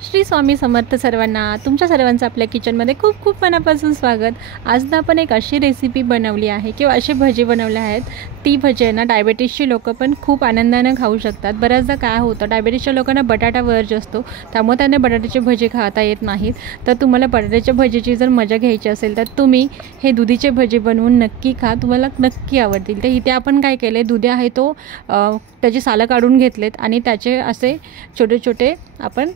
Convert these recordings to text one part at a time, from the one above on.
श्री स्वामी समर्थ सर्वांना, तुमच्या सर्वांचं आपल्या किचनमध्ये खूप खूप मनापासून स्वागत। आज ना आपण एक अशी रेसिपी बनवली आहे किंवा असे भजी बनवले आहेत। ती भजी आहे ना डायबिटीसची लोक पण खूप आनंदाने खाऊ शकतात। बऱ्याचदा काय होतं, डायबिटीसच्या लोकांना बटाटा वर्ज असतो, त्यामुळे त्यांना बटाट्याची भजी खाता येत नाहीत। तर तुम्हाला बटाट्याच्या भजीची जर मजा घ्यायची असेल तर तुम्ही हे दुधीचे भजी बनवून नक्की खा, तुम्हाला नक्की आवडतील। तर इथे आपण काय केले, दुधी आहे तो त्याची सालं काढून घेतलेत आणि त्याचे असे छोटे छोटे आपण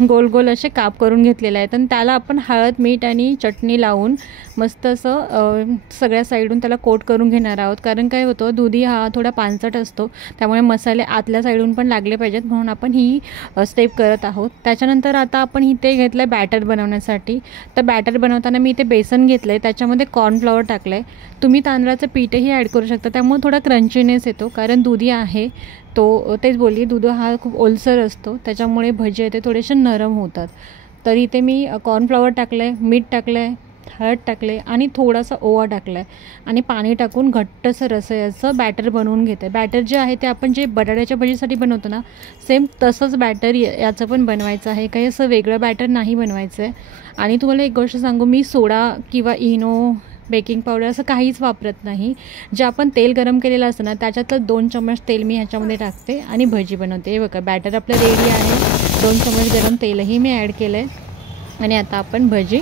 गोल गोल असे काप करून घेतलेले आहेत आणि त्याला आपण हळद मीठ आणि चटणी लावून मस्त असं सगळ्या साईडून त्याला कोट करून घेणार आहोत। कारण काय होतं, दुधी हा थोडा पानसट असतो, त्यामुळे मसाले आतल्या साईडून पण लागले पाहिजेत, म्हणून आपण ही स्टेप करत आहोत। त्याच्यानंतर आता आपण इथे घेतलं बॅटर बनवण्यासाठी। तर बॅटर बनवताना मी इथे बेसन घेतलं आहे, त्याच्यामध्ये कॉर्नफ्लॉवर टाकलं आहे। तुम्ही तांदळाचं पीठही ॲड करू शकता, त्यामुळे थोडा क्रंचीनेस येतो। कारण दुधी आहे तो तेच बोलली, दूध हा खूप ओलसर असतो, त्याच्यामुळे भजी ते थोडेसे नरम होतात। तर इथे मी कॉर्नफ्लॉवर टाकलं आहे, मीठ टाकलं आहे, हळद टाकले आणि थोडासा ओवा टाकला आहे आणि पाणी टाकून घट्टसर रसयाचं बॅटर बनवून घेते। बॅटर जे आहे ते आपण जे बटाट्याच्या भजीसाठी बनवतो ना, सेम तसंच बॅटर याचं पण बनवायचं आहे, काही असं वेगळं बॅटर नाही बनवायचं आहे। आणि तुम्हाला एक गोष्ट सांगू, मी सोडा किंवा इनो बेकिंग पावडर असं काहीच वापरत नाही। जे आपण तेल गरम केलेलं असतं ना, त्याच्यातलं 2 चम्मच तेल मी ह्याच्यामध्ये टाकते आणि भजी बनवते। हे बघा, बॅटर आपलं रेडी आहे। 2 चम्मच गरम तेलही मी ॲड केलं आहे आणि आता आपण भजी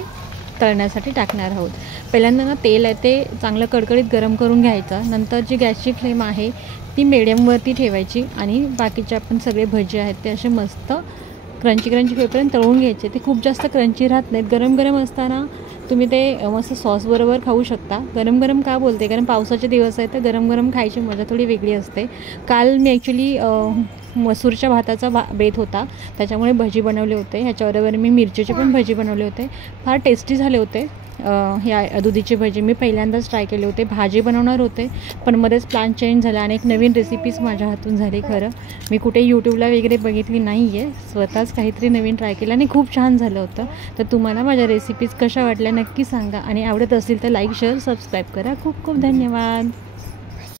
तळण्यासाठी टाकणार आहोत। पहिल्यांदा ना तेल आहे ते चांगलं कडकडीत गरम करून घ्यायचं, नंतर जी गॅसची फ्लेम आहे ती मिडियमवरती ठेवायची आणि बाकीचे आपण सगळे भजी आहेत ते असे मस्त क्रंची होईपर्यंत तळून घ्यायचे। ते खूप जास्त क्रंची राहत नाहीत। गरम गरम असताना तुम्ही ते मस्त सॉसबरोबर खाऊ शकता। गरम गरम का बोलते, कारण पावसाचे दिवस आहेत, तर गरम गरम खायची मजा थोडी वेगळी असते। काल मी ॲक्च्युली मसूरच्या भाताचा बेत होता, त्याच्यामुळे भजी बनवले होते। ह्याच्याबरोबर मी मिरचीचे पण भजी बनवले होते, फार टेस्टी झाले होते। ह्या दुधीचे भजी मी पहिल्यांदाच ट्राय केले होते। भाजी बनवणार होते पण मध्येच प्लॅन चेंज झाला आणि एक नवीन रेसिपीज माझ्या हातून झाली। खरं मी कुठे यूट्यूबला वगैरे बघितली नाही आहे, स्वतःच काहीतरी नवीन ट्राय केलं आणि खूप छान झालं होतं। तर तुम्हाला माझ्या रेसिपीज कशा वाटल्या नक्की सांगा आणि आवडत असतील तर लाईक शेअर सबस्क्राईब करा। खूप खूप धन्यवाद।